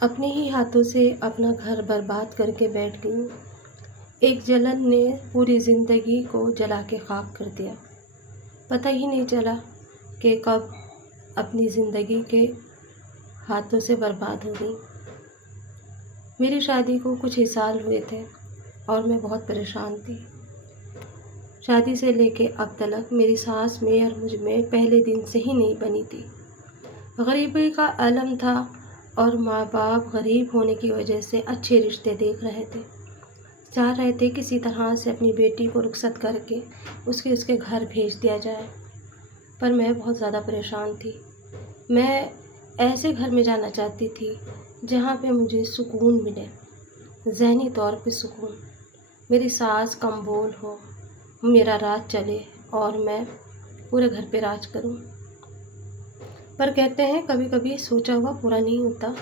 अपने ही हाथों से अपना घर बर्बाद करके बैठ गई। एक जलन ने पूरी ज़िंदगी को जला के खाक कर दिया। पता ही नहीं चला कि कब अपनी ज़िंदगी के हाथों से बर्बाद हो गई। मेरी शादी को कुछ ही साल हुए थे और मैं बहुत परेशान थी। शादी से लेके अब तक मेरी सास में और मुझ में पहले दिन से ही नहीं बनी थी। गरीबी का अलम था और माँ बाप गरीब होने की वजह से अच्छे रिश्ते देख रहे थे। चाह रहे थे किसी तरह से अपनी बेटी को रुखसत करके उसके घर भेज दिया जाए। पर मैं बहुत ज़्यादा परेशान थी। मैं ऐसे घर में जाना चाहती थी जहाँ पे मुझे सुकून मिले, ज़हनी तौर पे सुकून। मेरी सास कम बोल हो, मेरा राज चले और मैं पूरे घर पे राज करूँ। पर कहते हैं कभी कभी सोचा हुआ पूरा नहीं होता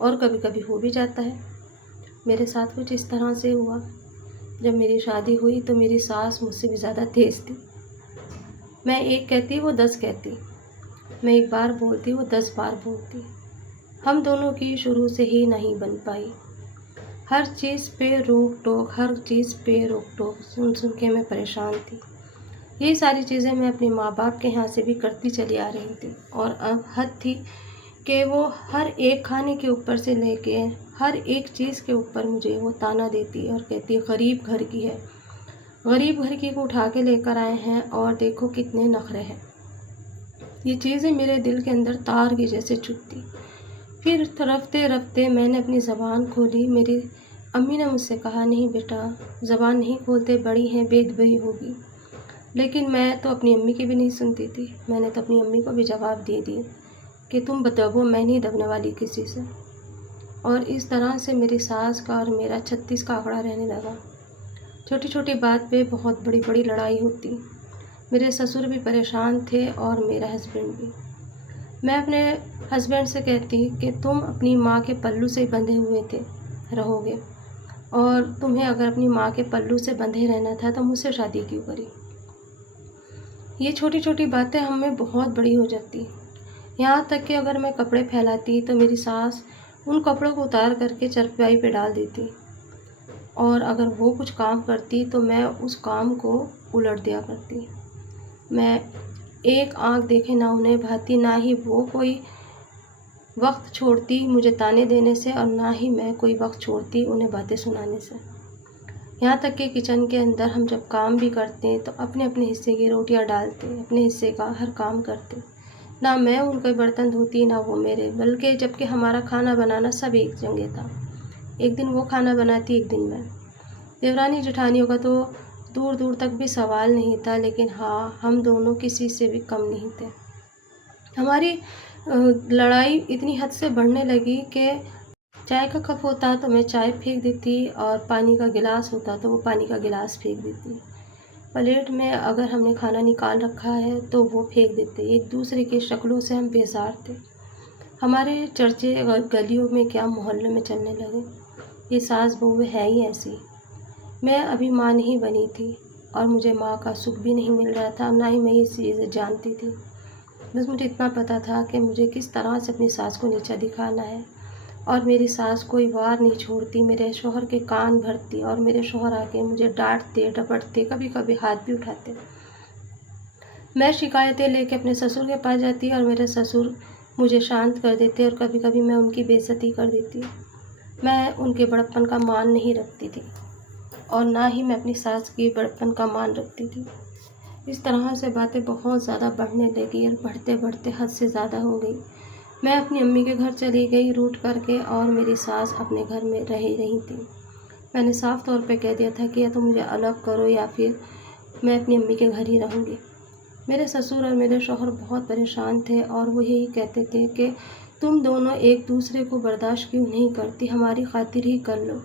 और कभी कभी हो भी जाता है। मेरे साथ कुछ इस तरह से हुआ। जब मेरी शादी हुई तो मेरी सास मुझसे भी ज़्यादा तेज़ थी। मैं एक कहती वो 10 कहती, मैं एक बार बोलती वो 10 बार बोलती। हम दोनों की शुरू से ही नहीं बन पाई। हर चीज़ पे रोक टोक सुन सुन के मैं परेशान थी। ये सारी चीज़ें मैं अपने माँ बाप के यहाँ से भी करती चली आ रही थी और अब हद थी कि वो हर एक खाने के ऊपर से लेके हर एक चीज़ के ऊपर मुझे वो ताना देती और कहती गरीब घर की है, गरीब घर की को उठा के लेकर आए हैं और देखो कितने नखरे हैं। ये चीज़ें मेरे दिल के अंदर तार की जैसे चुभती। फिर रफ्ते रफ्ते मैंने अपनी ज़बान खोली। मेरी अम्मी ने मुझसे कहा नहीं बेटा, ज़बान नहीं खोलते, बड़ी हैं, बेदबी होगी। लेकिन मैं तो अपनी अम्मी की भी नहीं सुनती थी। मैंने तो अपनी अम्मी को भी जवाब दे दिए कि तुम दबो, मैं नहीं दबने वाली किसी से। और इस तरह से मेरी सास का और मेरा 36 का आंकड़ा रहने लगा। छोटी छोटी बात पे बहुत बड़ी बड़ी लड़ाई होती। मेरे ससुर भी परेशान थे और मेरा हस्बैंड भी। मैं अपने हस्बैंड से कहती कि तुम अपनी माँ के पल्लू से बंधे हुए रहोगे और तुम्हें अगर अपनी माँ के पल्लू से बंधे रहना था तो मुझसे शादी क्यों करी। ये छोटी छोटी बातें हमें बहुत बड़ी हो जाती। यहाँ तक कि अगर मैं कपड़े फैलाती तो मेरी सास उन कपड़ों को उतार करके चरपाई पे डाल देती और अगर वो कुछ काम करती तो मैं उस काम को उलट दिया करती। मैं एक आंख देखे ना उन्हें भाती, ना ही वो कोई वक्त छोड़ती मुझे ताने देने से और ना ही मैं कोई वक्त छोड़ती उन्हें बातें सुनाने से। यहाँ तक कि किचन के अंदर हम जब काम भी करते हैं तो अपने अपने हिस्से की रोटियाँ डालते, अपने हिस्से का हर काम करते। ना मैं उनके बर्तन धोती ना वो मेरे, बल्कि जबकि हमारा खाना बनाना सब एक जगह था। एक दिन वो खाना बनाती, एक दिन मैं। देवरानी जेठानियों का तो दूर दूर तक भी सवाल नहीं था, लेकिन हाँ, हम दोनों किसी से भी कम नहीं थे। हमारी लड़ाई इतनी हद से बढ़ने लगी कि चाय का कप होता तो मैं चाय फेंक देती और पानी का गिलास होता तो वो पानी का गिलास फेंक देती। प्लेट में अगर हमने खाना निकाल रखा है तो वो फेंक देते। एक दूसरे की शक्लों से हम बेजार थे। हमारे चर्चे गलियों में क्या मोहल्ले में चलने लगे। ये सास बहू है ही ऐसी। मैं अभी माँ नहीं बनी थी और मुझे माँ का सुख भी नहीं मिल रहा था, ना ही मैं ये चीज़ें जानती थी। बस मुझे इतना पता था कि मुझे किस तरह से अपनी सास को नीचा दिखाना है और मेरी सास कोई वार नहीं छोड़ती। मेरे शौहर के कान भरती और मेरे शौहर आके मुझे डांटते डपटते, कभी कभी हाथ भी उठाते। मैं शिकायतें लेके अपने ससुर के पास जाती और मेरे ससुर मुझे शांत कर देते और कभी कभी मैं उनकी बेइज्जती कर देती। मैं उनके बड़प्पन का मान नहीं रखती थी और ना ही मैं अपनी सास की बड़प्पन का मान रखती थी। इस तरह से बातें बहुत ज़्यादा बढ़ने लगी और बढ़ते बढ़ते हद से ज़्यादा हो गई। मैं अपनी अम्मी के घर चली गई रूठ करके और मेरी सास अपने घर में रह रही थी। मैंने साफ़ तौर पे कह दिया था कि या तो मुझे अलग करो या फिर मैं अपनी अम्मी के घर ही रहूँगी। मेरे ससुर और मेरे शौहर बहुत परेशान थे और वो यही कहते थे कि तुम दोनों एक दूसरे को बर्दाश्त क्यों नहीं करती, हमारी खातिर ही कर लो।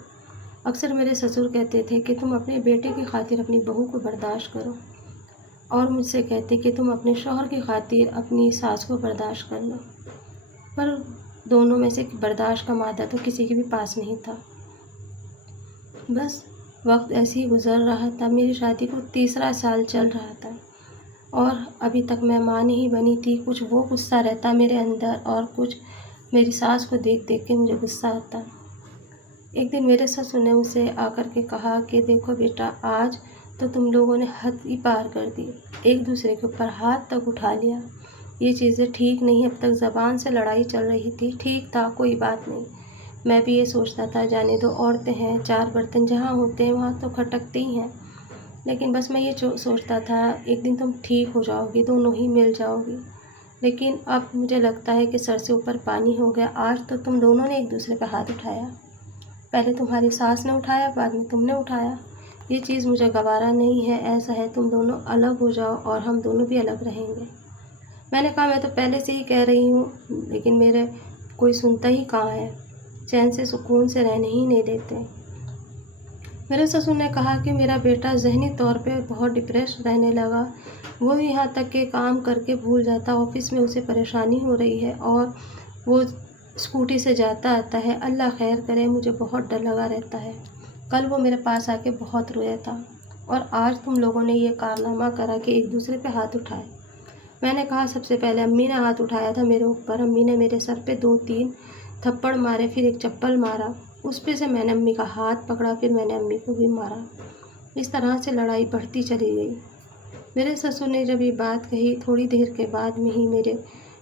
अक्सर मेरे ससुर कहते थे कि तुम अपने बेटे की खातिर अपनी बहू को बर्दाश्त करो और मुझसे कहते कि तुम अपने शौहर की खातिर अपनी सास को बर्दाश्त कर लो। पर दोनों में से बर्दाश्त का मादा तो किसी के भी पास नहीं था। बस वक्त ऐसे ही गुजर रहा था। मेरी शादी को तीसरा साल चल रहा था और अभी तक मैं माँ नहीं बनी थी। कुछ वो गुस्सा रहता मेरे अंदर और कुछ मेरी सास को देख देख के मुझे गुस्सा आता। एक दिन मेरे ससुर ने मुझसे आकर के कहा कि देखो बेटा, आज तो तुम लोगों ने हद ही पार कर दी, एक दूसरे के ऊपर हाथ तक उठा लिया। ये चीज़ें ठीक नहीं। अब तक ज़बान से लड़ाई चल रही थी, ठीक था, कोई बात नहीं। मैं भी ये सोचता था जाने दो, औरतें हैं, चार बर्तन जहाँ होते हैं वहाँ तो खटकते ही हैं। लेकिन बस मैं ये सोचता था एक दिन तुम ठीक हो जाओगी, दोनों ही मिल जाओगी। लेकिन अब मुझे लगता है कि सर से ऊपर पानी हो गया। आज तो तुम दोनों ने एक दूसरे का हाथ उठाया। पहले तुम्हारी सास ने उठाया, बाद में तुमने उठाया। ये चीज़ मुझे गवारा नहीं है। ऐसा है तुम दोनों अलग हो जाओ और हम दोनों भी अलग रहेंगे। मैंने कहा मैं तो पहले से ही कह रही हूँ, लेकिन मेरे कोई सुनता ही कहाँ है। चैन से सुकून से रहने ही नहीं देते। मेरे ससुर ने कहा कि मेरा बेटा ज़हनी तौर पे बहुत डिप्रेस रहने लगा। वो यहाँ तक के काम करके भूल जाता, ऑफिस में उसे परेशानी हो रही है और वो स्कूटी से जाता आता है। अल्लाह खैर करे, मुझे बहुत डर लगा रहता है। कल वो मेरे पास आके बहुत रोया था और आज तुम लोगों ने ये कारनामा करा कि एक दूसरे पे हाथ उठाए। मैंने कहा सबसे पहले अम्मी ने हाथ उठाया था मेरे ऊपर। अम्मी ने मेरे सर पे 2-3 थप्पड़ मारे, फिर एक चप्पल मारा। उस पे से मैंने अम्मी का हाथ पकड़ा, फिर मैंने अम्मी को भी मारा। इस तरह से लड़ाई बढ़ती चली गई। मेरे ससुर ने जब ये बात कही, थोड़ी देर के बाद में ही मेरे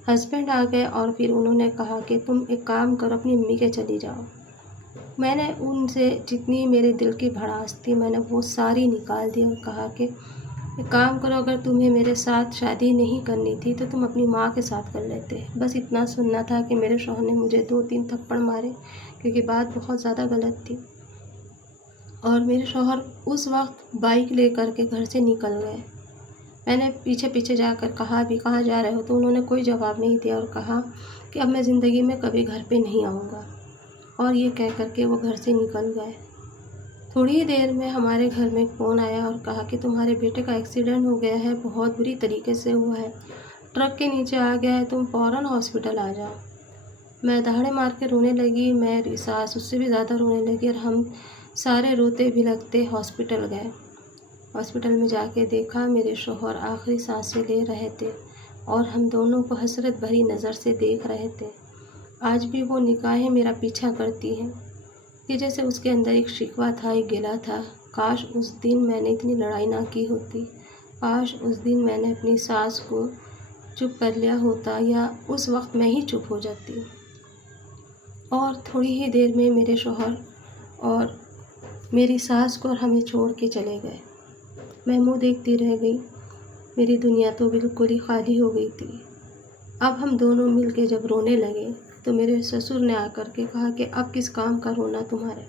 हस्बैंड आ गए और फिर उन्होंने कहा कि तुम एक काम करो, अपनी अम्मी के चली जाओ। मैंने उनसे जितनी मेरे दिल की भड़ास थी मैंने वो सारी निकाल दी और कहा कि एक काम करो, अगर तुम्हें मेरे साथ शादी नहीं करनी थी तो तुम अपनी माँ के साथ कर लेते। बस इतना सुनना था कि मेरे शौहर ने मुझे 2-3 थप्पड़ मारे, क्योंकि बात बहुत ज़्यादा गलत थी। और मेरे शौहर उस वक्त बाइक लेकर के घर से निकल गए। मैंने पीछे पीछे जाकर कहा भी कहाँ जा रहे हो, तो उन्होंने कोई जवाब नहीं दिया और कहा कि अब मैं ज़िंदगी में कभी घर पे नहीं आऊँगा। और ये कह कर के वो घर से निकल गए। थोड़ी ही देर में हमारे घर में फ़ोन आया और कहा कि तुम्हारे बेटे का एक्सीडेंट हो गया है, बहुत बुरी तरीके से हुआ है, ट्रक के नीचे आ गया है, तुम फ़ौरन हॉस्पिटल आ जाओ। मैं दहाड़े मार के रोने लगी, मेरी सास उससे भी ज़्यादा रोने लगी और हम सारे रोते बिलखते हॉस्पिटल गए। हॉस्पिटल में जाके देखा मेरे शौहर आखिरी सांसें ले रहे थे और हम दोनों को हसरत भरी नज़र से देख रहे थे। आज भी वो निगाहें मेरा पीछा करती हैं कि जैसे उसके अंदर एक शिकवा था, एक गिला था। काश उस दिन मैंने इतनी लड़ाई ना की होती, काश उस दिन मैंने अपनी सास को चुप कर लिया होता, या उस वक्त मैं ही चुप हो जाती। और थोड़ी ही देर में मेरे शौहर और मेरी सास को हमें छोड़ के चले गए। मैं मुँह देखती रह गई। मेरी दुनिया तो बिल्कुल ही खाली हो गई थी। अब हम दोनों मिल के जब रोने लगे तो मेरे ससुर ने आकर के कहा कि अब किस काम का रोना तुम्हारे।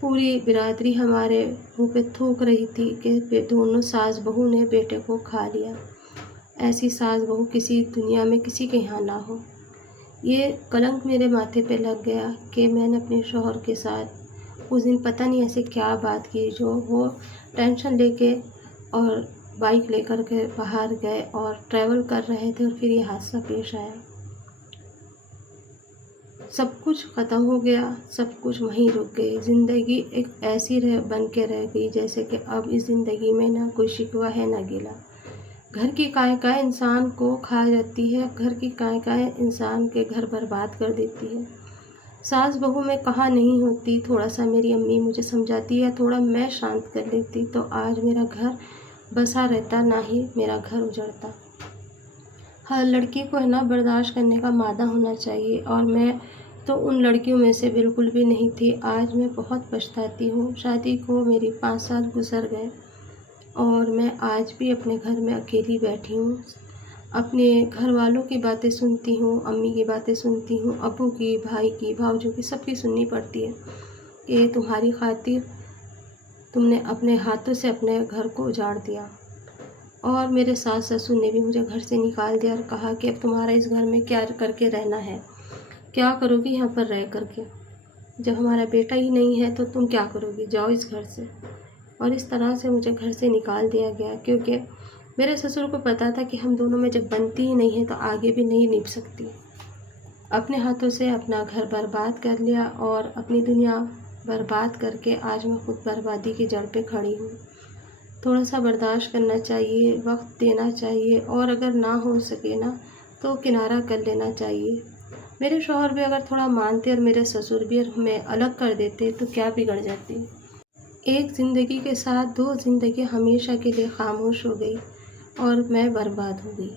पूरी बिरादरी हमारे मुँह पे थूक रही थी कि दोनों सास बहू ने बेटे को खा लिया। ऐसी सास बहू किसी दुनिया में किसी के यहाँ ना हो। ये कलंक मेरे माथे पे लग गया कि मैंने अपने शौहर के साथ उस दिन पता नहीं ऐसे क्या बात की, जो वो टेंशन लेके और बाइक लेकर के बाहर गए और ट्रैवल कर रहे थे और फिर ये हादसा पेश आया। सब कुछ ख़त्म हो गया, सब कुछ वहीं रुक गई। ज़िंदगी एक ऐसी बन के रह गई जैसे कि अब इस ज़िंदगी में ना कोई शिकवा है ना गिला। घर की काय इंसान को खा जाती है, घर की काय इंसान के घर बर्बाद कर देती है। सास बहू में कहाँ नहीं होती, थोड़ा सा मेरी अम्मी मुझे समझाती है, थोड़ा मैं शांत कर लेती तो आज मेरा घर बसा रहता, ना ही मेरा घर उजड़ता। हर लड़की को है ना बर्दाश्त करने का मादा होना चाहिए, और मैं तो उन लड़कियों में से बिल्कुल भी नहीं थी। आज मैं बहुत पछताती हूँ। शादी को मेरी 5 साल गुजर गए और मैं आज भी अपने घर में अकेली बैठी हूँ। अपने घर वालों की बातें सुनती हूँ, अम्मी की बातें सुनती हूँ, अब्बू की, भाई की, भाउजों की, सबकी सुननी पड़ती है कि तुम्हारी खातिर तुमने अपने हाथों से अपने घर को उजाड़ दिया। और मेरे सास ससुर ने भी मुझे घर से निकाल दिया और कहा कि अब तुम्हारा इस घर में क्या करके रहना है, क्या करोगी यहाँ पर रह करके, जब हमारा बेटा ही नहीं है तो तुम क्या करोगी, जाओ इस घर से। और इस तरह से मुझे घर से निकाल दिया गया, क्योंकि मेरे ससुर को पता था कि हम दोनों में जब बनती ही नहीं है तो आगे भी नहीं निभ सकती। अपने हाथों से अपना घर बर्बाद कर लिया और अपनी दुनिया बर्बाद करके आज मैं खुद बर्बादी की जड़ पे खड़ी हूँ। थोड़ा सा बर्दाश्त करना चाहिए, वक्त देना चाहिए, और अगर ना हो सके ना तो किनारा कर लेना चाहिए। मेरे शौहर भी अगर थोड़ा मानते और मेरे ससुर भी और हमें अलग कर देते तो क्या बिगड़ जाती। एक ज़िंदगी के साथ 2 ज़िंदगी हमेशा के लिए खामोश हो गई और मैं बर्बाद हो गई।